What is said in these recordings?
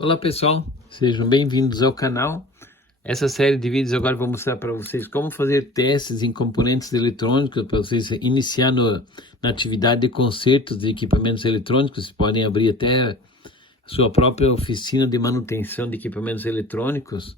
Olá pessoal, sejam bem-vindos ao canal. Essa série de vídeos agora vou mostrar para vocês como fazer testes em componentes eletrônicos para vocês iniciar na atividade de consertos de equipamentos eletrônicos. Vocês podem abrir até a sua própria oficina de manutenção de equipamentos eletrônicos.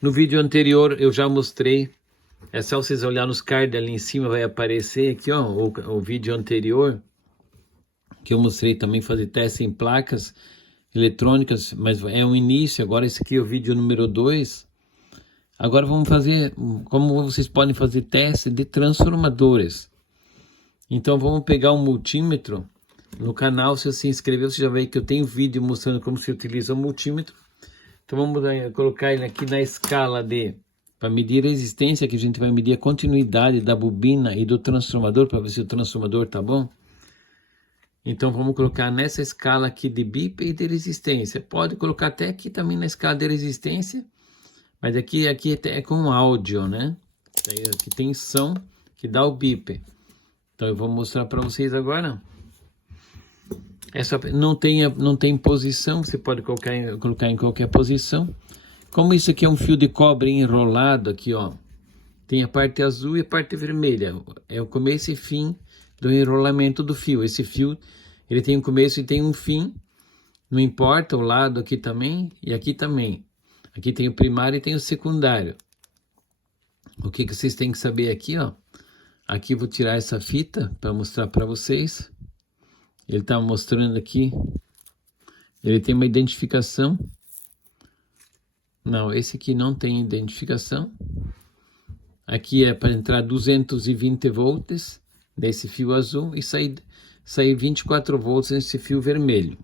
No vídeo anterior eu já mostrei, é só vocês olhar nos cards ali em cima, vai aparecer aqui ó, o vídeo anterior, que eu mostrei também fazer teste em placas eletrônicas, mas é um início. Agora esse aqui é o vídeo número 2. Agora vamos fazer, como vocês podem fazer teste de transformadores. Então vamos pegar um multímetro. No canal, se você se inscreveu, você já vê que eu tenho vídeo mostrando como se utiliza o multímetro. Então vamos colocar ele aqui na escala para medir a resistência, que a gente vai medir a continuidade da bobina e do transformador, para ver se o transformador tá bom. Então vamos colocar nessa escala aqui de BIP e de resistência. Pode colocar até aqui também na escala de resistência, mas aqui é com áudio, né? Aqui tem som que dá o BIP. Então eu vou mostrar para vocês agora. Não tem posição, você pode colocar em qualquer posição. Como isso aqui é um fio de cobre enrolado aqui, ó. Tem a parte azul e a parte vermelha. É o começo e fim do enrolamento do fio. Esse fio, ele tem um começo e tem um fim, não importa o lado aqui também e aqui também. Aqui tem o primário e tem o secundário. O que vocês têm que saber aqui, ó. Aqui vou tirar essa fita para mostrar para vocês. Ele tá mostrando aqui. Ele tem uma identificação. Não, esse aqui não tem identificação. Aqui é para entrar 220 volts. Nesse fio azul e sair 24 volts nesse fio vermelho.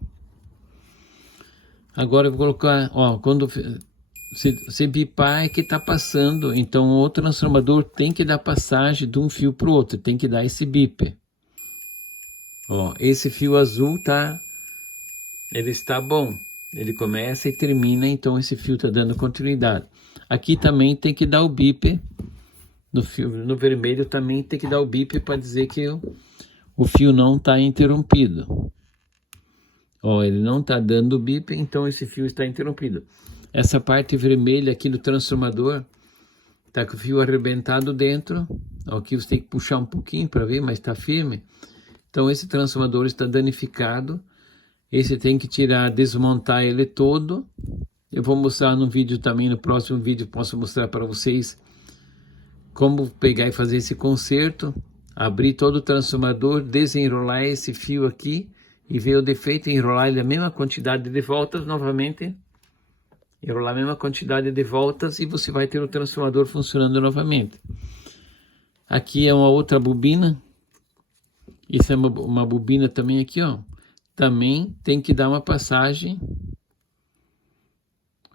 Agora eu vou colocar, ó, quando se bipar é que está passando, então o transformador tem que dar passagem de um fio para o outro, tem que dar esse bip. Ó, esse fio azul ele está bom, ele começa e termina, então esse fio está dando continuidade. Aqui também tem que dar o bip. No vermelho também tem que dar o bip para dizer que o fio não está interrompido. Ó, ele não está dando o bip, então esse fio está interrompido. Essa parte vermelha aqui do transformador está com o fio arrebentado dentro. Ó, aqui você tem que puxar um pouquinho para ver, mas está firme. Então esse transformador está danificado. Esse tem que tirar, desmontar ele todo. Eu vou mostrar no vídeo também, no próximo vídeo posso mostrar para vocês como pegar e fazer esse conserto, abrir todo o transformador, desenrolar esse fio aqui e ver o defeito, enrolar ele a mesma quantidade de voltas novamente, enrolar a mesma quantidade de voltas e você vai ter o transformador funcionando novamente. Aqui é uma outra bobina, isso é uma bobina também aqui, ó, também tem que dar uma passagem.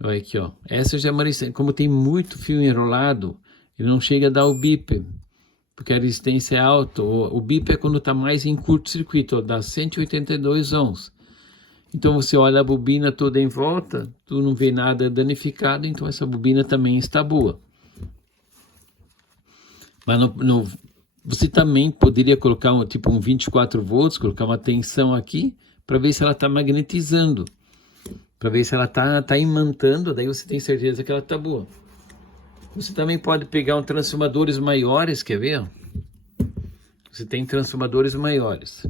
Olha aqui, ó, essa já é como tem muito fio enrolado, ele não chega a dar o bip, porque a resistência é alta. O bip é quando está mais em curto-circuito, dá 182 ohms. Então você olha a bobina toda em volta, tu não vê nada danificado, então essa bobina também está boa. Mas você também poderia colocar um 24 volts, colocar uma tensão aqui, para ver se ela está magnetizando, para ver se ela está imantando, daí você tem certeza que ela está boa. Você também pode pegar transformadores maiores, quer ver? Você tem transformadores maiores.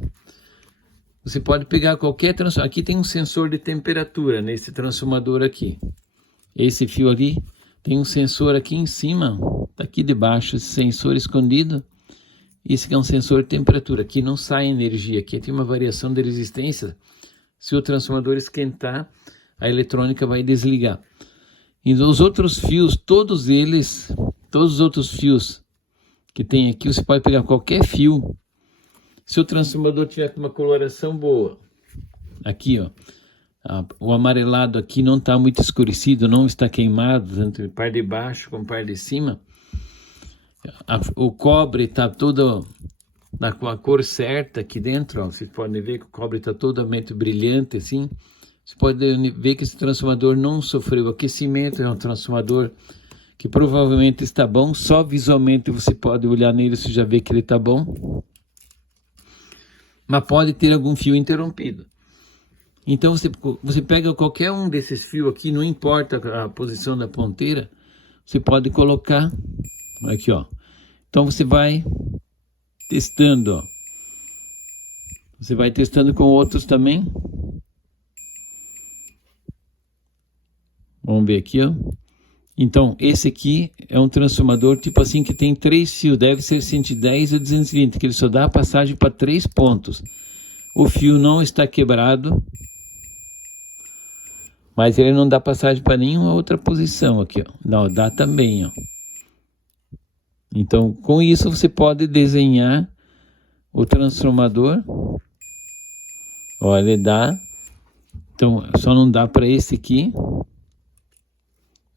Você pode pegar qualquer transformador. Aqui tem um sensor de temperatura nesse transformador aqui. Esse fio ali tem um sensor aqui em cima, tá aqui debaixo, esse sensor escondido. Esse aqui é um sensor de temperatura. Aqui não sai energia, aqui tem uma variação de resistência. Se o transformador esquentar, a eletrônica vai desligar. E os outros fios, todos os outros fios que tem aqui, você pode pegar qualquer fio. Se o transformador tiver com uma coloração boa, aqui ó, o amarelado aqui não está muito escurecido, não está queimado, entre o par de baixo com o par de cima. O cobre está todo com a cor certa aqui dentro, ó, vocês podem ver que o cobre está totalmente brilhante assim. Você pode ver que esse transformador não sofreu aquecimento, é um transformador que provavelmente está bom, só visualmente você pode olhar nele e você já vê que ele está bom. Mas pode ter algum fio interrompido. Então você pega qualquer um desses fios aqui, não importa a posição da ponteira, você pode colocar aqui, ó. Então você vai testando, ó. Você vai testando com outros também. Vamos ver aqui, ó. Então, esse aqui é um transformador tipo assim que tem 3 fios, deve ser 110 e 220, que ele só dá a passagem para 3 pontos. O fio não está quebrado, mas ele não dá passagem para nenhuma outra posição aqui, ó. Não, dá também, ó. Então, com isso você pode desenhar o transformador. Ó, ele dá. Então, só não dá para esse aqui.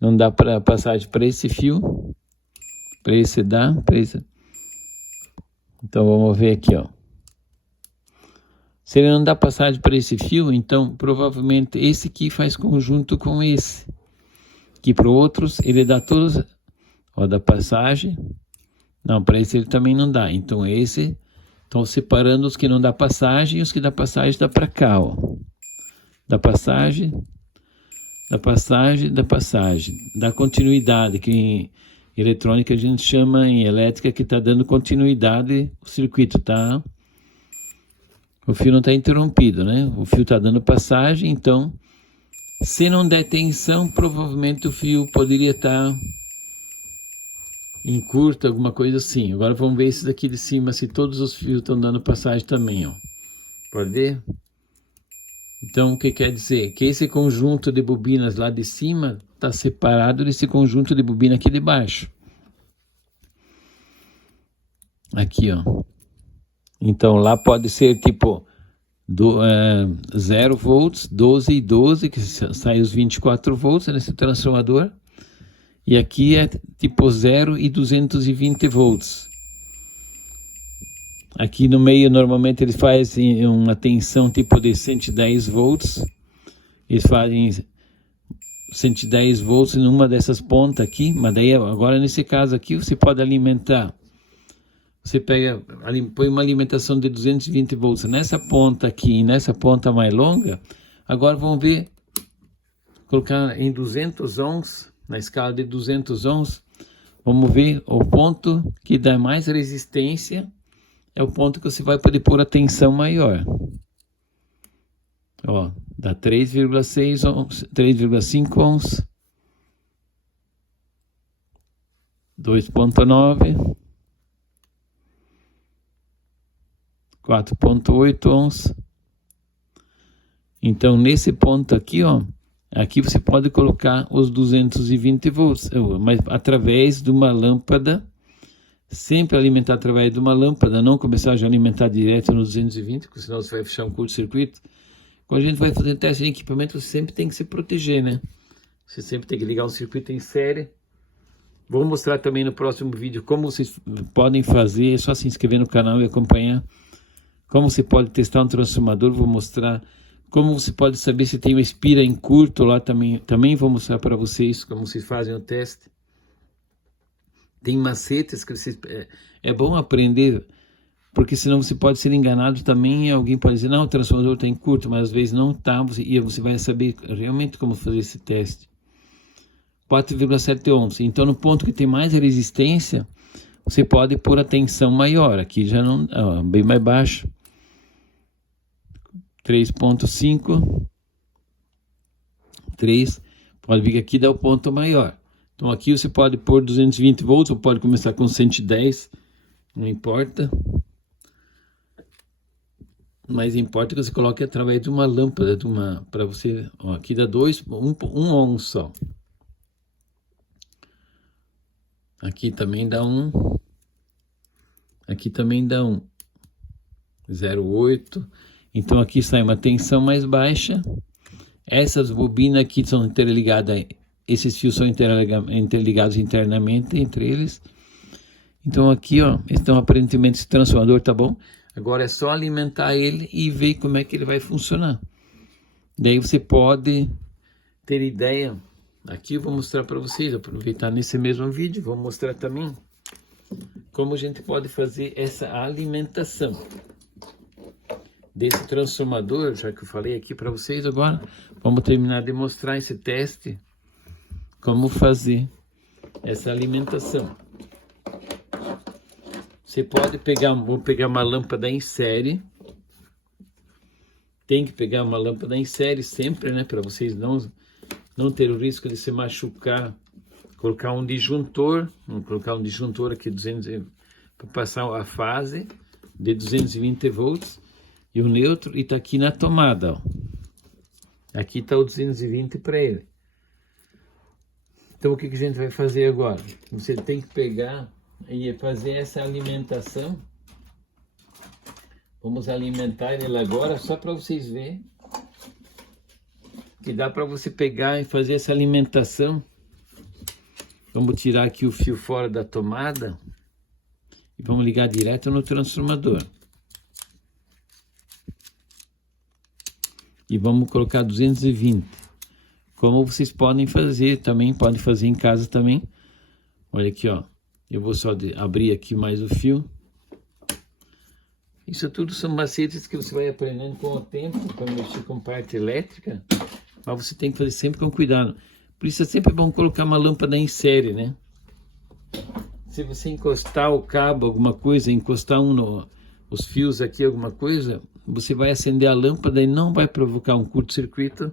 Não dá para passagem para esse fio. Para esse dá, para esse. Então, vamos ver aqui, ó. Se ele não dá passagem para esse fio, então provavelmente esse aqui faz conjunto com esse. Que para outros ele dá todos, ó, da passagem. Não, para esse ele também não dá. Então esse, estão separando os que não dá passagem e os que dá passagem dá para cá, ó. Da passagem, da passagem, da passagem. Da continuidade, que em eletrônica a gente chama, em elétrica, que está dando continuidade, o circuito tá... O fio não está interrompido, né? O fio está dando passagem, então, se não der tensão, provavelmente o fio poderia estar em curto, alguma coisa assim. Agora vamos ver esse daqui de cima, se todos os fios estão dando passagem também, ó. Pode ver? Então, o que quer dizer? Que esse conjunto de bobinas lá de cima está separado desse conjunto de bobina aqui de baixo. Aqui, ó. Então, lá pode ser tipo 0 volts, 12 e 12, que sai os 24 volts nesse transformador. E aqui é tipo 0 e 220 volts. Aqui no meio, normalmente, eles fazem uma tensão tipo de 110 volts. Eles fazem 110 volts numa dessas pontas aqui. Mas daí, agora nesse caso aqui, você pode alimentar. Você pega, põe uma alimentação de 220 volts nessa ponta aqui e nessa ponta mais longa. Agora vamos ver, colocar em 200 ohms, na escala de 200 ohms. Vamos ver o ponto que dá mais resistência. É o ponto que você vai poder pôr a tensão maior. Ó, dá 3,6 ohms, 3,5 ohms. 2,9. 4,8 ohms. Então, nesse ponto aqui, ó, aqui você pode colocar os 220 volts, mas através de uma lâmpada, sempre alimentar através de uma lâmpada, não começar a alimentar direto no 220, porque senão você vai fechar um curto-circuito. Quando a gente vai fazer teste de equipamento, você sempre tem que se proteger, né? Você sempre tem que ligar o circuito em série. Vou mostrar também no próximo vídeo como vocês podem fazer, é só se inscrever no canal e acompanhar. Como você pode testar um transformador, vou mostrar. Como você pode saber se tem uma espira em curto lá também vou mostrar para vocês como vocês fazem o teste. Tem macetes que vocês... É bom aprender, porque senão você pode ser enganado também. Alguém pode dizer, não, o transformador está em curto, mas às vezes não está. E você vai saber realmente como fazer esse teste. 4,7 ohms. Então, no ponto que tem mais resistência, você pode pôr a tensão maior. Aqui já não, ó, bem mais baixo. 3,5. 3. Pode vir que aqui dá o ponto maior. Então aqui você pode pôr 220 volts ou pode começar com 110. Não importa. Mas importa que você coloque através de uma lâmpada, para você, ó, aqui dá 1 ohm só. Aqui também dá 1. Aqui também dá 1. 0,8. Então aqui sai uma tensão mais baixa. Essas bobinas aqui são interligadas, esses fios são interligados internamente entre eles. Então aqui, ó, então aparentemente esse transformador tá bom. Agora é só alimentar ele e ver como é que ele vai funcionar. Daí você pode ter ideia. Aqui eu vou mostrar para vocês, aproveitar nesse mesmo vídeo, vou mostrar também como a gente pode fazer essa alimentação. desse transformador, já que eu falei aqui para vocês agora, vamos terminar de mostrar esse teste, como fazer essa alimentação. Você pode pegar, vou pegar uma lâmpada em série. Tem que pegar uma lâmpada em série sempre, né? Para vocês não ter o risco de se machucar. Colocar um disjuntor. Vamos colocar um disjuntor aqui, para passar a fase de 220 volts. E o neutro, e tá aqui na tomada, ó. Aqui tá o 220 para ele. Então o que a gente vai fazer agora? Você tem que pegar e fazer essa alimentação. Vamos alimentar ele agora, só para vocês verem que dá para você pegar e fazer essa alimentação. Vamos tirar aqui o fio fora da tomada e vamos ligar direto no transformador. E vamos colocar 220. Como vocês podem fazer também, podem fazer em casa também. Olha aqui, ó. Eu vou só abrir aqui mais o fio. Isso tudo são macetes que você vai aprendendo com o tempo para mexer com parte elétrica, mas você tem que fazer sempre com cuidado. Por isso é sempre bom colocar uma lâmpada em série, né? Se você encostar o cabo, alguma coisa, encostar os fios aqui, alguma coisa, você vai acender a lâmpada e não vai provocar um curto-circuito.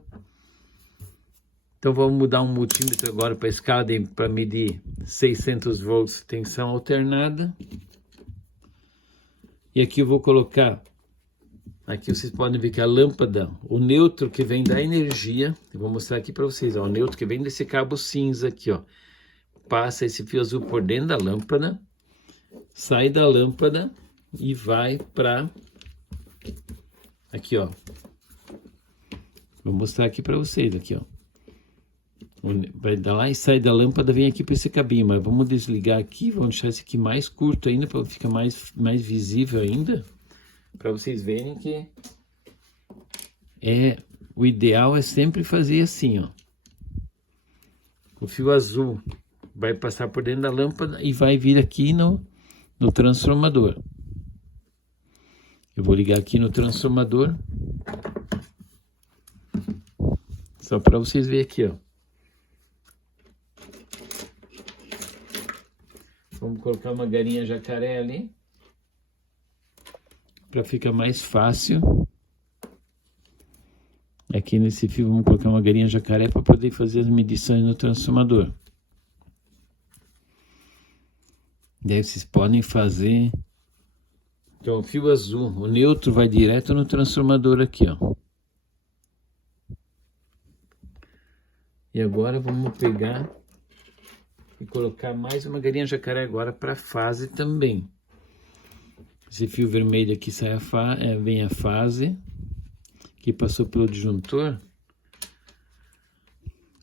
Então vamos mudar um multímetro agora para a escala para medir 600 volts, tensão alternada. E aqui eu vou colocar, aqui vocês podem ver que a lâmpada, o neutro que vem da energia, eu vou mostrar aqui para vocês, ó, o neutro que vem desse cabo cinza aqui, ó, passa esse fio azul por dentro da lâmpada, sai da lâmpada e vai para, aqui ó, vou mostrar aqui para vocês, aqui ó, vai dar lá e sai da lâmpada, vem aqui para esse cabinho, mas vamos desligar aqui, vamos deixar esse aqui mais curto ainda, para ficar mais visível ainda, para vocês verem que o ideal é sempre fazer assim, ó. O fio azul vai passar por dentro da lâmpada e vai vir aqui no transformador. Eu vou ligar aqui no transformador, só para vocês verem aqui, ó. Vamos colocar uma galinha jacaré ali, para ficar mais fácil. Aqui nesse fio vamos colocar uma galinha jacaré para poder fazer as medições no transformador. Daí vocês podem fazer. Então o fio azul, o neutro vai direto no transformador aqui, ó. E agora vamos pegar e colocar mais uma galinha jacaré agora para fase também. Esse fio vermelho aqui sai vem a fase, que passou pelo disjuntor.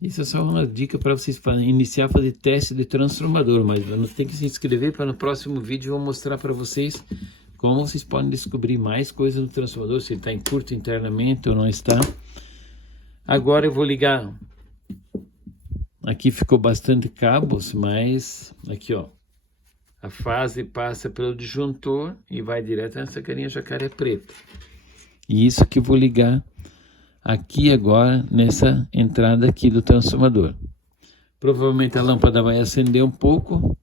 Isso é só uma dica para vocês iniciar a fazer teste de transformador, mas tem que se inscrever para no próximo vídeo eu vou mostrar para vocês como vocês podem descobrir mais coisas no transformador, se ele está em curto internamente ou não está. Agora eu vou ligar. Aqui ficou bastante cabos, mas aqui ó, a fase passa pelo disjuntor e vai direto nessa galinha jacaré preta. E isso que eu vou ligar aqui agora nessa entrada aqui do transformador. Provavelmente a lâmpada vai acender um pouco,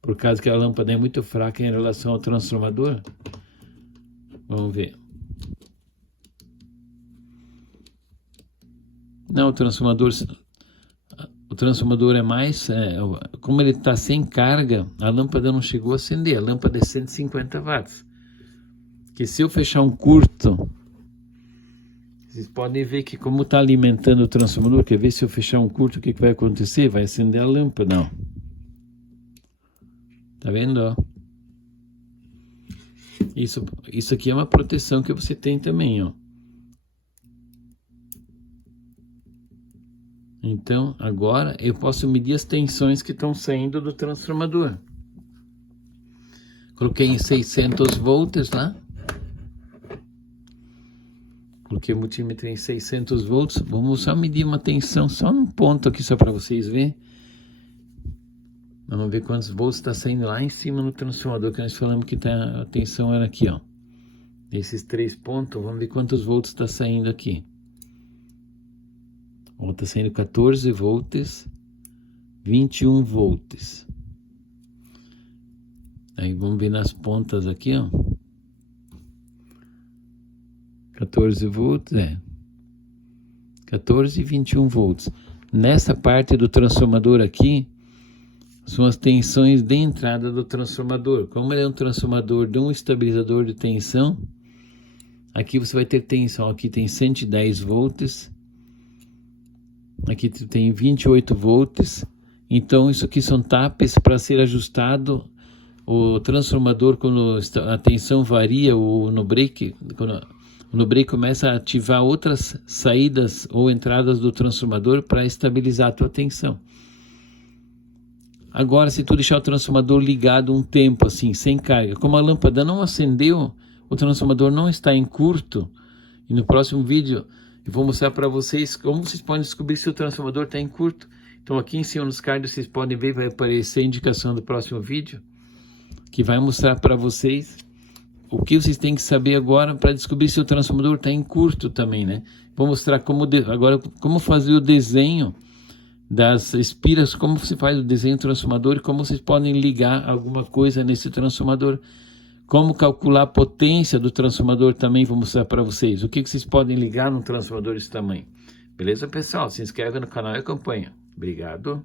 por causa que a lâmpada é muito fraca em relação ao transformador. Vamos ver. Não, o transformador é mais, como ele está sem carga, a lâmpada não chegou a acender, a lâmpada é 150 watts. Que se eu fechar um curto, vocês podem ver que como está alimentando o transformador, quer ver se eu fechar um curto, o que vai acontecer? Vai acender a lâmpada, não. Tá vendo, ó? Isso aqui é uma proteção que você tem também, ó. Então, agora eu posso medir as tensões que estão saindo do transformador. Coloquei em 600 volts lá. Coloquei o multímetro em 600 volts. Vamos só medir uma tensão, só num ponto aqui, só para vocês verem. Vamos ver quantos volts está saindo lá em cima no transformador, que nós falamos que a tensão era aqui, ó. Esses 3 pontos, vamos ver quantos volts está saindo aqui. Ó, está saindo 14 volts, 21 volts. Aí vamos ver nas pontas aqui, ó. 14 volts, 14 e 21 volts. Nessa parte do transformador aqui, são as tensões de entrada do transformador. Como ele é um transformador de um estabilizador de tensão, aqui você vai ter tensão. Aqui tem 110 volts. Aqui tem 28 volts. Então isso aqui são tapes para ser ajustado o transformador quando a tensão varia ou no break, quando o no-break começa a ativar outras saídas ou entradas do transformador para estabilizar a tua tensão. Agora, se tu deixar o transformador ligado um tempo assim, sem carga, como a lâmpada não acendeu, o transformador não está em curto, e no próximo vídeo eu vou mostrar para vocês como vocês podem descobrir se o transformador está em curto. Então aqui em cima nos cards vocês podem ver, vai aparecer a indicação do próximo vídeo, que vai mostrar para vocês o que vocês têm que saber agora para descobrir se o transformador está em curto também, né? Vou mostrar agora como fazer o desenho das espiras, como se faz o desenho do transformador e como vocês podem ligar alguma coisa nesse transformador. Como calcular a potência do transformador também vou mostrar para vocês. O que vocês podem ligar num transformador desse tamanho. Beleza, pessoal? Se inscreve no canal e acompanha. Obrigado.